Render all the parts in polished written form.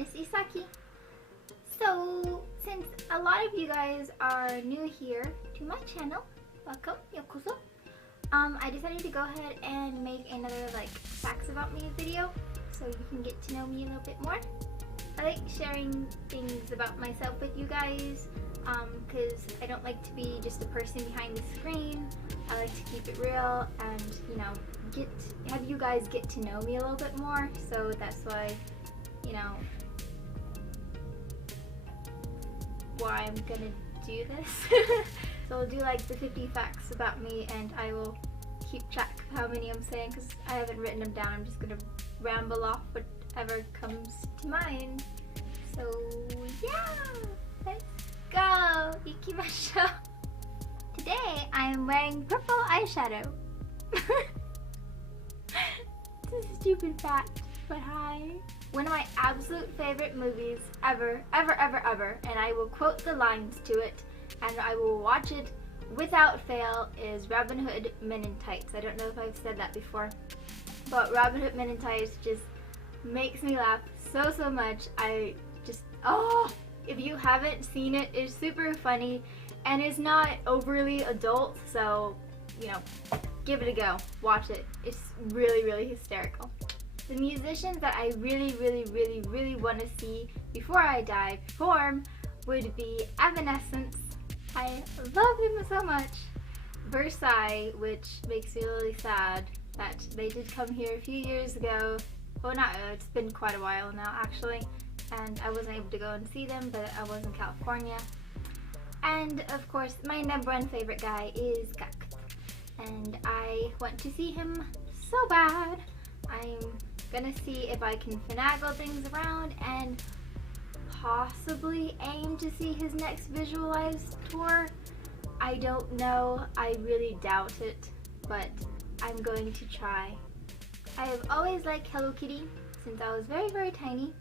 it's Isaki. So, since a lot of you guys are new here to my channel, welcome, yokoso. I decided to go ahead and make another facts about me video so you can get to know me a little bit more. I like sharing things about myself with you guys because I don't like to be just a person behind the screen. I like to keep it real and, you know, have you guys get to know me a little bit more. So that's why, you know, why I'm gonna do this. So I'll do like the 50 facts about me and I will keep track of how many I'm saying because I haven't written them down. I'm just gonna ramble off whatever comes to mind. So yeah, let's go! Ikimashou! Today I'm wearing purple eyeshadow. It's a stupid fact, but hi. One of my absolute favorite movies ever, and I will quote the lines to it, and I will watch it without fail, is Robin Hood Men in Tights. I don't know if I've said that before, but Robin Hood Men in Tights just makes me laugh so much. If you haven't seen it, it's super funny, and it's not overly adult, so, you know, give it a go. Watch it. It's really hysterical. The musicians that I really want to see before I die perform would be Evanescence. I love them so much. Versailles, which makes me really sad that they did come here a few years ago. Well, it's been quite a while now actually, and I wasn't able to go and see them, but I was in California. And of course, my #1 favorite guy is Gak, and I want to see him so bad. I'm gonna see if I can finagle things around and possibly aim to see his next visualized tour. I don't know, I really doubt it, but I'm going to try. I have always liked Hello Kitty since I was very tiny,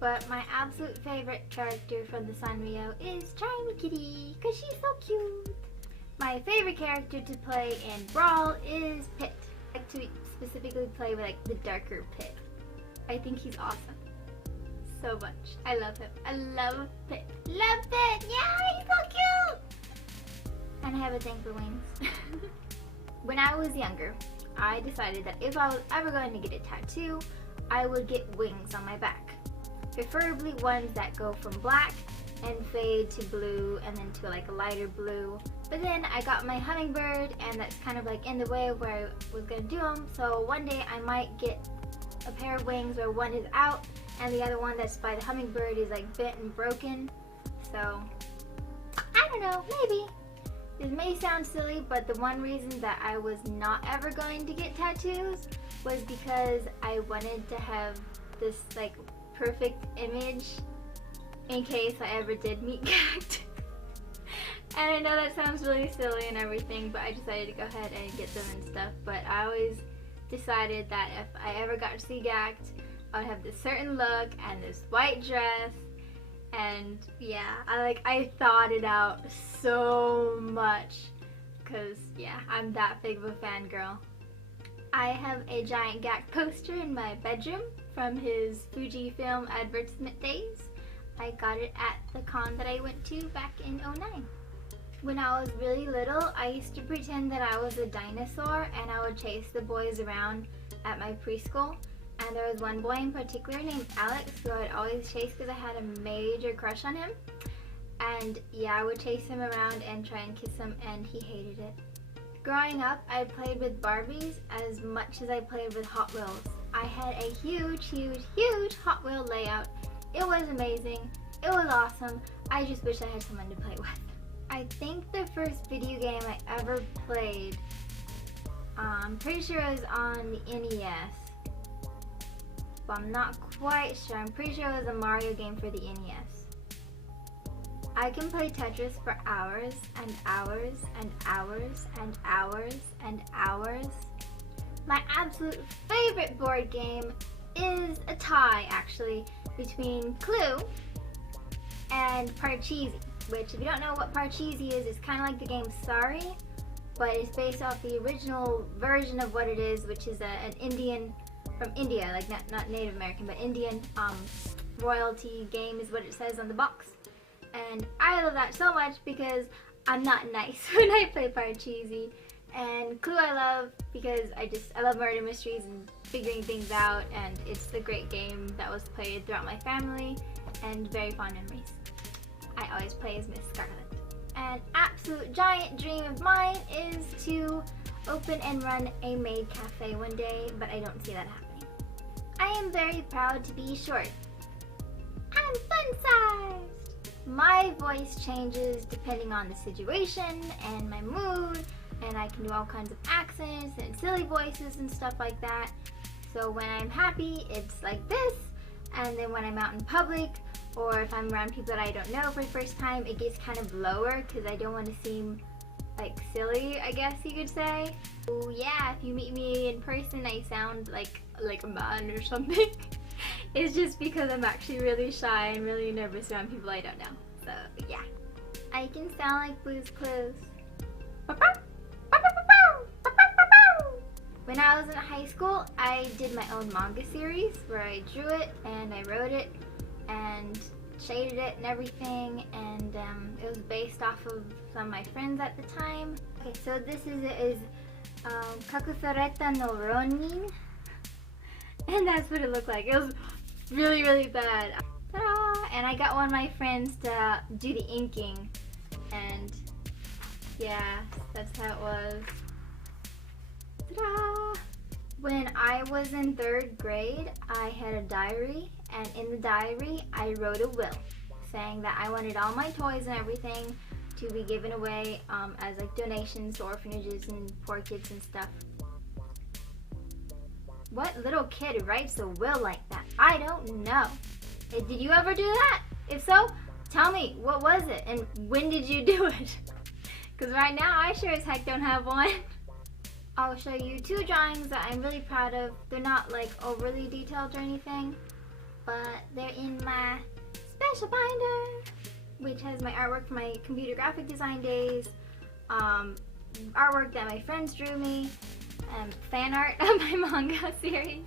but my absolute favorite character from the Sanrio is Charming Kitty because she's so cute. My favorite character to play in Brawl is Pit. I like to specifically play with the darker Pit. I think he's awesome so much. I love him. I love Pit. Love Pit! Yeah, he's so cute! And I have a thing for wings. When I was younger, I decided that if I was ever going to get a tattoo, I would get wings on my back. Preferably ones that go from black and fade to blue and then to a lighter blue. But then I got my hummingbird and that's kind of in the way of where I was gonna do them. So one day I might get a pair of wings where one is out and the other one that's by the hummingbird is bent and broken. So I don't know, maybe. This may sound silly, but the one reason that I was not ever going to get tattoos was because I wanted to have this perfect image in case I ever did meet Gact. And I know that sounds really silly and everything, but I decided to go ahead and get them and stuff. But I always decided that if I ever got to see Gact, I would have this certain look and this white dress. And yeah, I thought it out so much because yeah, I'm that big of a fangirl. I have a giant Gact poster in my bedroom from his Fujifilm advertisement days. I got it at the con that I went to back in '09. When I was really little, I used to pretend that I was a dinosaur and I would chase the boys around at my preschool. And there was one boy in particular named Alex who I would always chase because I had a major crush on him. And yeah, I would chase him around and try and kiss him, and he hated it. Growing up, I played with Barbies as much as I played with Hot Wheels. I had a huge Hot Wheel layout. It was amazing. It was awesome. I just wish I had someone to play with. I think the first video game I ever played, I'm pretty sure it was on the NES. But I'm not quite sure. I'm pretty sure it was a Mario game for the NES. I can play Tetris for hours and hours and hours and hours and hours. My absolute favorite board game is a tie, actually, between Clue and Parcheesi, which if you don't know what Parcheesi is, it's kind of like the game Sorry, but it's based off the original version of what it is, which is an Indian, from India, not Native American, but Indian royalty game is what it says on the box. And I love that so much because I'm not nice when I play Parcheesi. And Clue I love because I love murder mysteries and figuring things out, and it's the great game that was played throughout my family and very fond memories. I always play as Miss Scarlet. An absolute giant dream of mine is to open and run a maid cafe one day, but I don't see that happening. I am very proud to be short. I'm fun-sized! My voice changes depending on the situation and my mood, and I can do all kinds of accents and silly voices and stuff like that. So when I'm happy, it's like this, and then when I'm out in public, or if I'm around people that I don't know for the first time, it gets kind of lower because I don't want to seem like silly, I guess you could say. Oh yeah, if you meet me in person, I sound like a man or something. It's just because I'm actually really shy and really nervous around people I don't know. So yeah, I can sound like Blue's Clues. When I was in high school, I did my own manga series where I drew it and I wrote it and shaded it and everything, and it was based off of some of my friends at the time. Okay, so this is Kakusoreta no Ronin, and that's what it looked like. It was really, really bad. Ta-da! And I got one of my friends to do the inking, and yeah, that's how it was. Ta-da! When I was in 3rd grade, I had a diary, and in the diary, I wrote a will saying that I wanted all my toys and everything to be given away as like donations to orphanages and poor kids and stuff. What little kid writes a will like that? I don't know. Did you ever do that? If so, tell me, what was it and when did you do it? Because right now, I sure as heck don't have one. I'll show you 2 drawings that I'm really proud of. They're not like overly detailed or anything, but they're in my special binder, which has my artwork from my computer graphic design days, artwork that my friends drew me, and fan art of my manga series.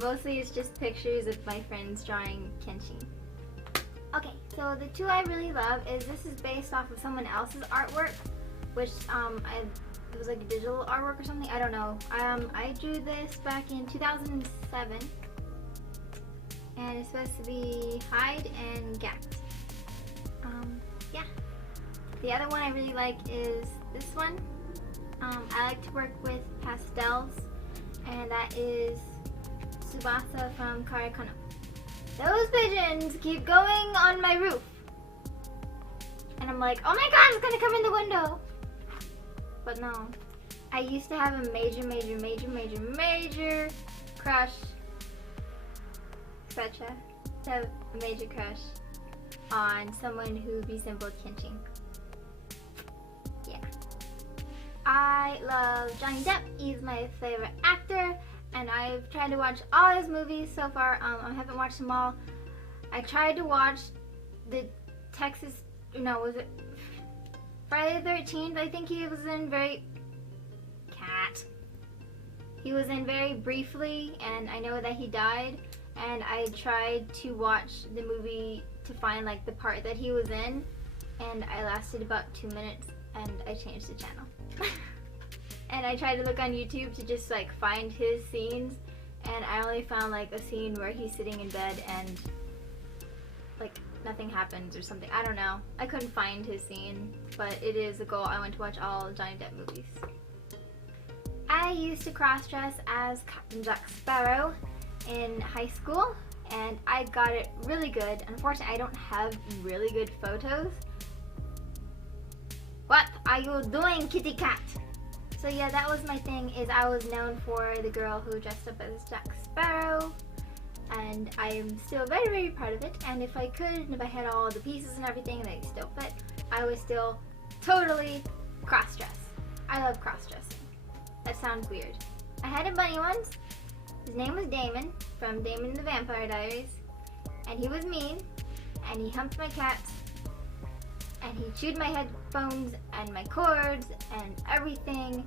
Mostly it's just pictures of my friends drawing Kenshin. Okay, so the 2 I really love is this is based off of someone else's artwork, which it was like a digital artwork or something, I don't know. I drew this back in 2007, and it's supposed to be Hyde and Gat. Yeah. The other one I really like is this one. I like to work with pastels, and that is Tsubasa from Karakano. Those pigeons keep going on my roof. And I'm like, oh my god, it's gonna come in the window. But no. I used to have a major crush. Etc. So a major crush on someone who resembled Kenshin. Yeah. I love Johnny Depp. He's my favorite actor, and I've tried to watch all his movies so far. I haven't watched them all. I tried to watch the was it Friday the 13th? I think he was in He was in very briefly, and I know that he died. And I tried to watch the movie to find like the part that he was in, and I lasted about 2 minutes, and I changed the channel. And I tried to look on YouTube to just like find his scenes, and I only found like a scene where he's sitting in bed and like nothing happens or something. I don't know. I couldn't find his scene, but it is a goal. I want to watch all Johnny Depp movies. I used to cross-dress as Captain Jack Sparrow in high school, and I got it really good. Unfortunately, I don't have really good photos. What are you doing, kitty cat? So yeah, that was my thing, is I was known for the girl who dressed up as Jack Sparrow, and I am still very proud of it. And if I could, and if I had all the pieces and everything and they still fit, I would still totally cross-dress. I love cross-dressing. That sounds weird. I had a bunny once. His name was Damon, from Damon the Vampire Diaries, and he was mean, and he humped my cats, and he chewed my headphones and my cords and everything,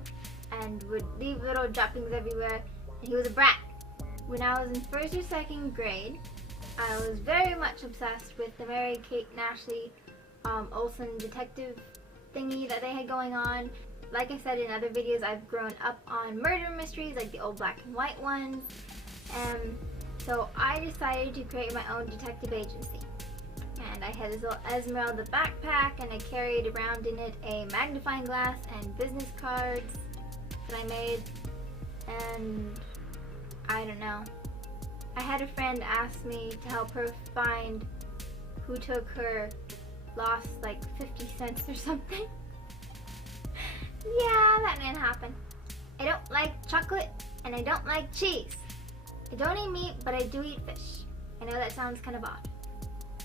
and would leave little droppings everywhere, and he was a brat. When I was in 1st or 2nd grade, I was very much obsessed with the Mary-Kate and Ashley Olsen detective thingy that they had going on. Like I said in other videos, I've grown up on murder mysteries, like the old black and white ones. So I decided to create my own detective agency. And I had this little Esmeralda backpack, and I carried around in it a magnifying glass and business cards that I made. And I don't know. I had a friend ask me to help her find who took her lost like 50 cents or something. Yeah, that didn't happen. I don't like chocolate and I don't like cheese. I don't eat meat, but I do eat fish. I know that sounds kind of odd.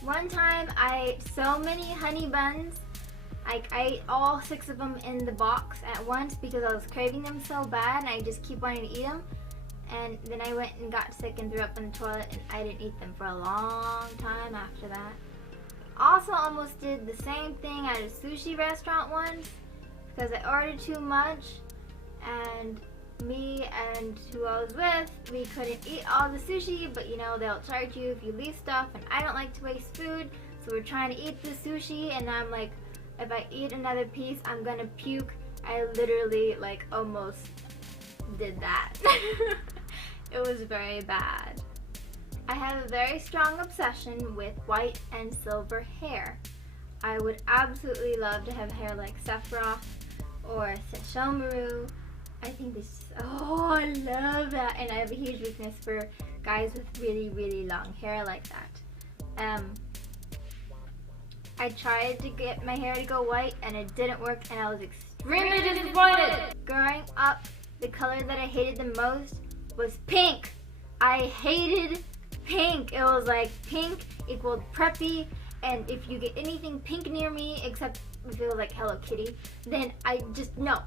One time I ate so many honey buns, like I ate all 6 of them in the box at once because I was craving them so bad and I just keep wanting to eat them. And then I went and got sick and threw up in the toilet, and I didn't eat them for a long time after that. Also almost did the same thing at a sushi restaurant once because I ordered too much, and me and who I was with, we couldn't eat all the sushi, but you know, they'll charge you if you leave stuff, and I don't like to waste food, so we're trying to eat the sushi, and I'm like, if I eat another piece, I'm gonna puke. I literally like almost did that. It was very bad. I have a very strong obsession with white and silver hair. I would absolutely love to have hair like Sephiroth or Sesshomaru. I think this, oh, I love that. And I have a huge weakness for guys with really, really long hair like that. I tried to get my hair to go white and it didn't work, and I was extremely disappointed. Growing up, the color that I hated the most was pink. I hated pink. It was like pink equaled preppy, and if you get anything pink near me, except if it was like Hello Kitty, then I just, no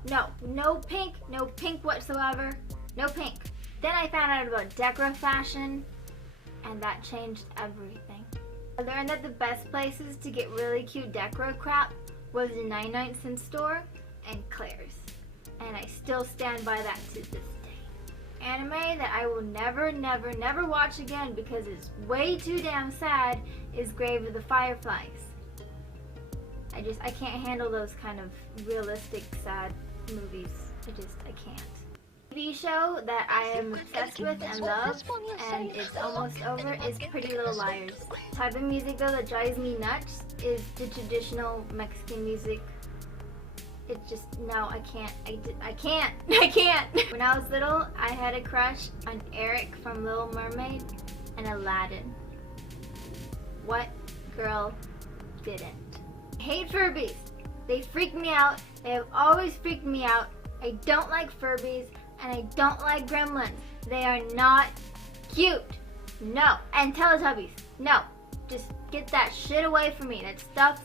pink whatsoever, no pink. Then I found out about decro fashion, and that changed everything. I learned that the best places to get really cute decro crap was the 99-cent store and Claire's, and I still stand by that to this day. Anime that I will never watch again because it's way too damn sad is Grave of the Fireflies. I can't handle those kind of realistic sad movies. I can't. TV show that I am obsessed with and love, and it's almost over, is Pretty Little Liars. The type of music though that drives me nuts is the traditional Mexican music. It's just, no, I can't. I can't. When I was little, I had a crush on Eric from Little Mermaid and Aladdin. What girl didn't? I hate Furbies. They freak me out. They have always freaked me out. I don't like Furbies, and I don't like Gremlins. They are not cute. No. And Teletubbies. No. Just get that shit away from me. That stuff's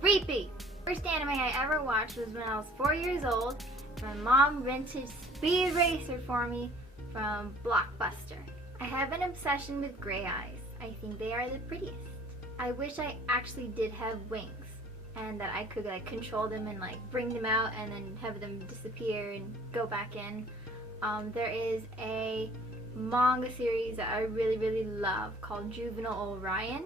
creepy. First anime I ever watched was when I was 4 years old. My mom rented Speed Racer for me from Blockbuster. I have an obsession with gray eyes. I think they are the prettiest. I wish I actually did have wings and that I could like control them and like bring them out and then have them disappear and go back in. There is a manga series that I really love called Juvenile Orion.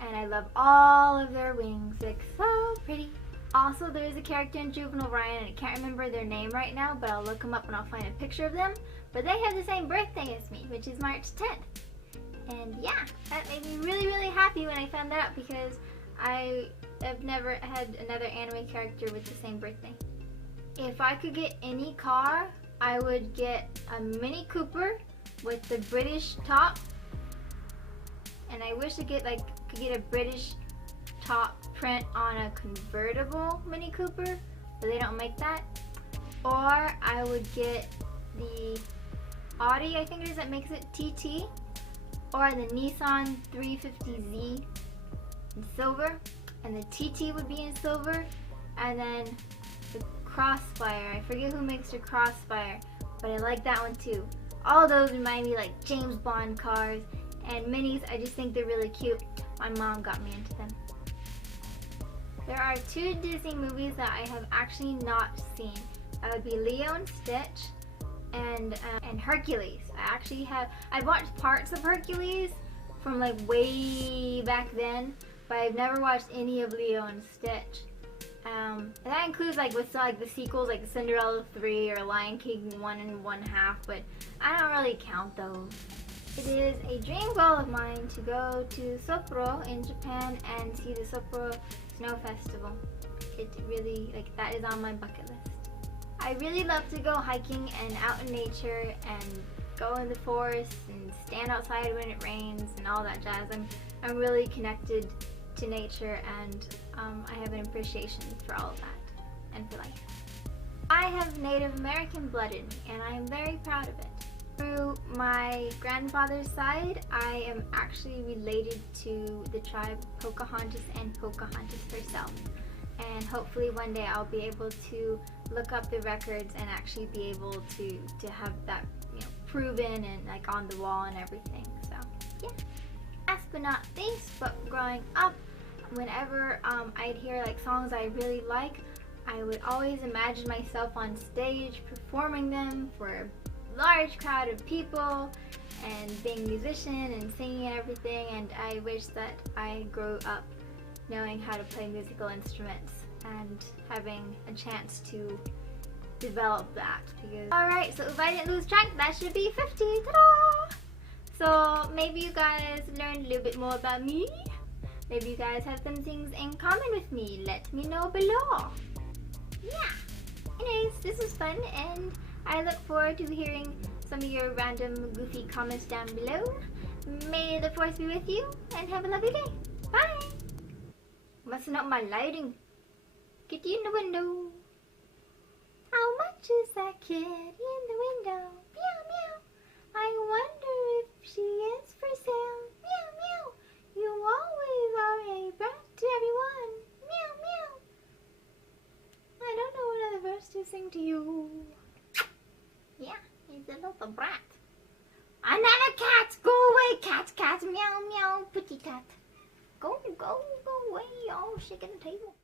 And I love all of their wings. They're so pretty. Also, there is a character in Juvenile Ryan, and I can't remember their name right now, but I'll look them up and I'll find a picture of them. But they have the same birthday as me, which is March 10th. And yeah, that made me really happy when I found that out because I have never had another anime character with the same birthday. If I could get any car, I would get a Mini Cooper with the British top. And I wish I could get a British top print on a convertible Mini Cooper, but they don't make that. Or I would get the Audi, I think it is, that makes it TT, or the Nissan 350Z in silver, and the TT would be in silver, and then the Crossfire, I forget who makes the Crossfire, but I like that one too. All those remind me like James Bond cars. And minis, I just think they're really cute. My mom got me into them. There are 2 Disney movies that I have actually not seen. That would be Leo and Stitch and Hercules. I've watched parts of Hercules, from like way back then, but I've never watched any of Lilo and Stitch. And that includes like with like the sequels like Cinderella 3 or Lion King 1 and 1/2, but I don't really count those. It is a dream goal of mine to go to Sapporo in Japan and see the Sapporo Snow Festival. It really, like, that is on my bucket list. I really love to go hiking and out in nature and go in the forest and stand outside when it rains and all that jazz. I'm really connected to nature, and I have an appreciation for all of that and for life. I have Native American blood in me, and I am very proud of it. Through my grandfather's side, I am actually related to the tribe Pocahontas and Pocahontas herself. And hopefully one day I'll be able to look up the records and actually be able to have that, you know, proven and like on the wall and everything. So yeah. Last but not least, but growing up, whenever I'd hear like songs I really like, I would always imagine myself on stage performing them for a large crowd of people and being a musician and singing and everything, and I wish that I grew up knowing how to play musical instruments and having a chance to develop that. Because alright, so if I didn't lose track, that should be 50. Ta-da! So maybe you guys learned a little bit more about me. Maybe you guys have some things in common with me. Let me know below. Yeah. Anyways, this was fun, and I look forward to hearing some of your random goofy comments down below. May the force be with you, and have a lovely day. Bye! Messing up my lighting. Get you in the window. How much is that kitty in the window? Meow meow. I wonder if she is for sale. Meow meow. You always are a brat to everyone. Meow meow. I don't know another verse to sing to you. Yeah, he's a little brat. Another cat! Go away, cat, cat, meow, meow, pretty cat. Go away, all shaking the table.